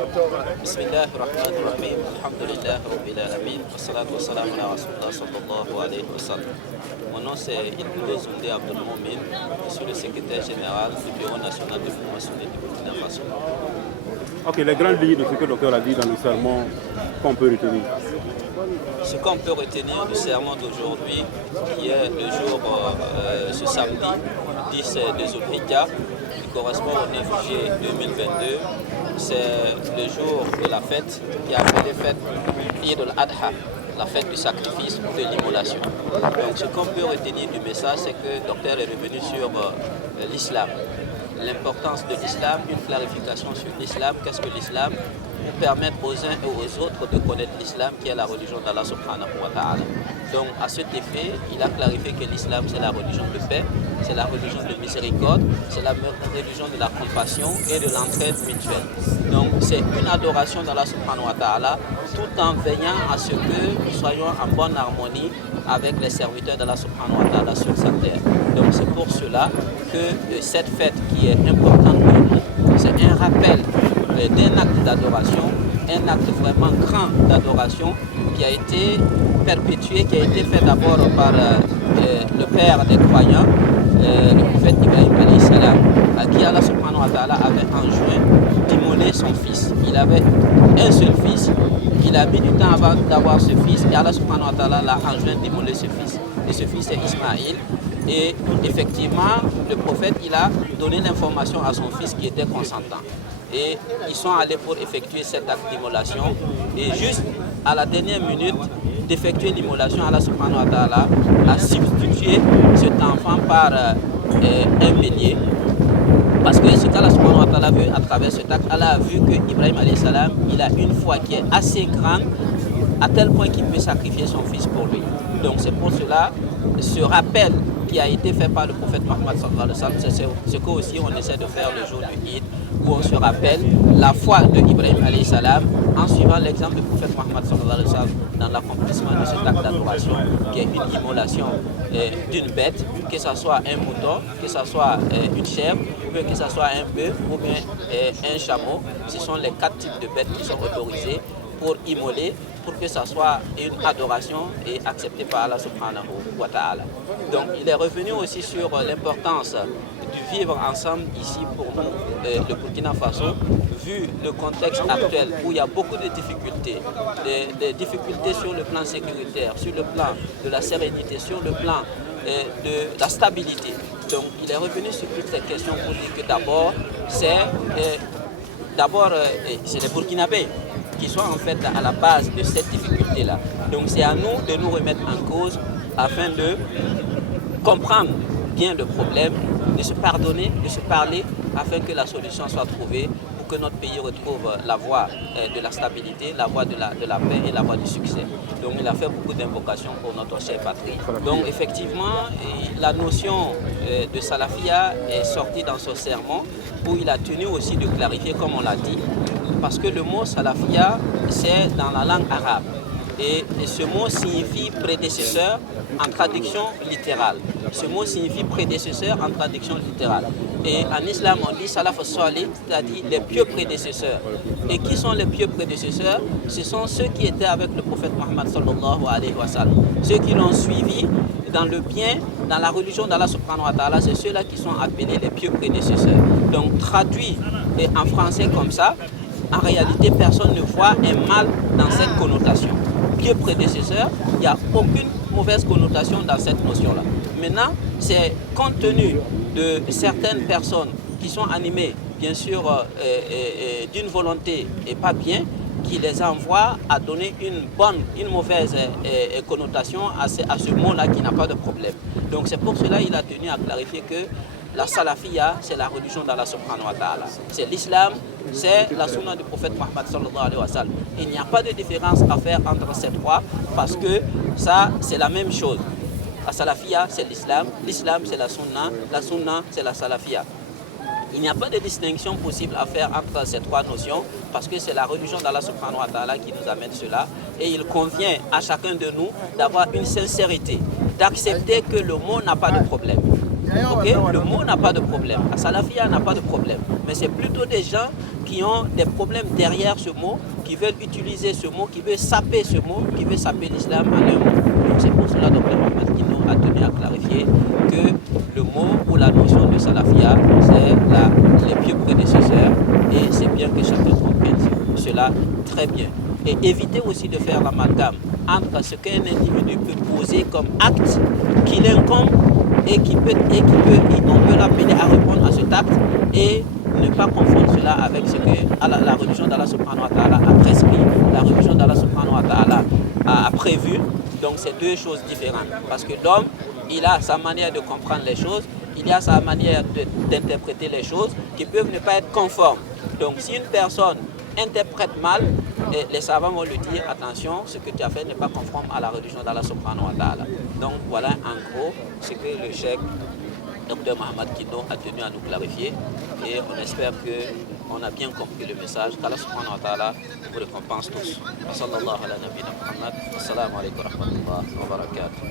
بسم الله الرحمن الرحيم الحمد لله رب العالمين والصلاة والسلام على رسول الله صلى الله عليه وسلم. Mon nom c'est Ilkoudo Zundé Abdelmoumin, je suis le secrétaire général du Bureau national de formation du Burkina Faso. Ok, les grandes lignes de ce que le docteur a dit dans le sermon, qu'on peut retenir. Ce qu'on peut retenir du sermon d'aujourd'hui, qui est le jour, ce samedi 10 de Zulhijja, qui correspond au 9 juillet 2022, c'est le jour de la fête qui est appelée fête Eid al-Adha, la fête du sacrifice ou de l'immolation. Donc ce qu'on peut retenir du message, c'est que le docteur est revenu sur l'islam. L'importance de l'islam, une clarification sur l'islam, qu'est-ce que l'islam, pour permettre aux uns et aux autres de connaître l'islam qui est la religion d'Allah subhanahu wa ta'ala. Donc à cet effet, il a clarifié que l'islam c'est la religion de paix, c'est la religion de miséricorde, c'est la religion de la compassion et de l'entraide mutuelle. Donc c'est une adoration d'Allah subhanahu wa ta'ala tout en veillant à ce que nous soyons en bonne harmonie avec les serviteurs d'Allah subhanahu wa ta'ala sur sa terre. Donc c'est pour cela que cette fête qui est importante pour nous, c'est un rappel d'un acte d'adoration, un acte vraiment grand d'adoration qui a été perpétué, qui a été fait d'abord par le père des croyants, le prophète Ibrahim alayhi salam, à qui Allah subhanahu wa ta'ala avait enjoint d'immoler son fils. Il avait un seul fils, il a mis du temps avant d'avoir ce fils et Allah subhanahu wa ta'ala l'a enjoint d'immoler ce fils. Et ce fils est Ismaïl. Et effectivement, le prophète, il a donné l'information à son fils qui était consentant. Et ils sont allés pour effectuer cet acte d'immolation. Et juste à la dernière minute d'effectuer l'immolation, Allah subhanahu wa ta'ala a substitué cet enfant par un bélier. Parce que ce qu'Allah subhanahu wa ta'ala veut à travers cet acte, Allah a vu que Ibrahim alayhi salam, il a une foi qui est assez grande à tel point qu'il peut sacrifier son fils pour lui. Donc c'est pour cela, ce rappel qui a été fait par le prophète Mohammed sallallahu alayhi wa sallam, c'est ce qu'aussi on essaie de faire le jour du Eid, où on se rappelle la foi de Ibrahim alayhi salam en suivant l'exemple du prophète Mohammed sallallahu alayhi wa sallam dans l'accomplissement de cet acte d'adoration qui est une immolation d'une bête, que ce soit un mouton, que ce soit une chèvre, ou bien que ce soit un bœuf, ou bien un chameau. Ce sont les 4 types de bêtes qui sont autorisées pour immoler, pour que ça soit une adoration et acceptée par Allah subhanahu wa ta'ala. Donc il est revenu aussi sur l'importance du vivre ensemble ici pour nous, le Burkina Faso, vu le contexte actuel où il y a beaucoup de difficultés, des difficultés sur le plan sécuritaire, sur le plan de la sérénité, sur le plan de la stabilité. Donc il est revenu sur toutes ces questions pour dire que d'abord, c'est les Burkinabés qui sont en fait à la base de cette difficulté-là. Donc c'est à nous de nous remettre en cause afin de comprendre bien le problème, de se pardonner, de se parler afin que la solution soit trouvée pour que notre pays retrouve la voie de la stabilité, la voie de la paix et la voie du succès. Donc il a fait beaucoup d'invocations pour notre chère patrie. Donc effectivement, la notion de salafia est sortie dans ce sermon où il a tenu aussi de clarifier, comme on l'a dit, parce que le mot salafia, c'est dans la langue arabe. Et ce mot signifie prédécesseur en traduction littérale. Ce mot signifie prédécesseur en traduction littérale. Et en islam, on dit salaf salih, c'est-à-dire les pieux prédécesseurs. Et qui sont les pieux prédécesseurs? Ce sont ceux qui étaient avec le prophète Mohammed sallallahu alayhi wa sallam. Ceux qui l'ont suivi dans le bien, dans la religion d'Allah subhanahu wa ta'ala, c'est ceux-là qui sont appelés les pieux prédécesseurs. Donc traduit en français comme ça, en réalité, personne ne voit un mal dans cette connotation. Pieux prédécesseur, il n'y a aucune mauvaise connotation dans cette notion-là. Maintenant, c'est compte tenu de certaines personnes qui sont animées, bien sûr, d'une volonté et pas bien, qui les envoie à donner une mauvaise connotation à ce mot-là qui n'a pas de problème. Donc c'est pour cela qu'il a tenu à clarifier que la salafia, c'est la religion d'Allah subhanahu wa ta'ala. C'est l'islam, c'est la sunna du prophète Mohammed sallallahu alayhi wa sallam. Il n'y a pas de différence à faire entre ces trois parce que ça, c'est la même chose. La salafia, c'est l'islam c'est la sunna, c'est la salafia. Il n'y a pas de distinction possible à faire entre ces trois notions parce que c'est la religion d'Allah subhanahu wa ta'ala qui nous amène cela. Et il convient à chacun de nous d'avoir une sincérité, d'accepter que le mot n'a pas de problème. Okay? Le mot n'a pas de problème. La salafia n'a pas de problème. Mais c'est plutôt des gens qui ont des problèmes derrière ce mot, qui veulent utiliser ce mot, qui veulent saper ce mot, qui veulent saper l'islam en un mot. Donc c'est pour cela que Dr Mohamed Kino a tenu à clarifier que le mot ou la notion de salafia, c'est les pieux prédécesseurs, et c'est bien que chacun comprenne cela très bien. Et éviter aussi de faire l'amalgame entre ce qu'un individu peut poser comme acte qui l'incombe et on peut l'appeler à répondre à cet acte, et ne pas confondre cela avec ce que la religion d'Allah subhanahu wa ta'ala a prescrit, la religion d'Allah subhanahu wa ta'ala a prévu. Donc c'est deux choses différentes. Parce que l'homme, il a sa manière de comprendre les choses, il a sa manière d'interpréter les choses qui peuvent ne pas être conformes. Donc si une personne interprète mal, et les savants vont lui dire attention, ce que tu as fait n'est pas conforme à la religion d'Allah subhanahu wa ta'ala. Donc voilà en gros ce que le cheikh Dr Mohamed Kino a tenu à nous clarifier, et on espère qu'on a bien compris le message, qu'Allah subhanahu wa ta'ala vous récompense tous. Wa sallallahu ala nabina Muhammad. Assalamu alaikum wa rahmatullahi wa barakatuh.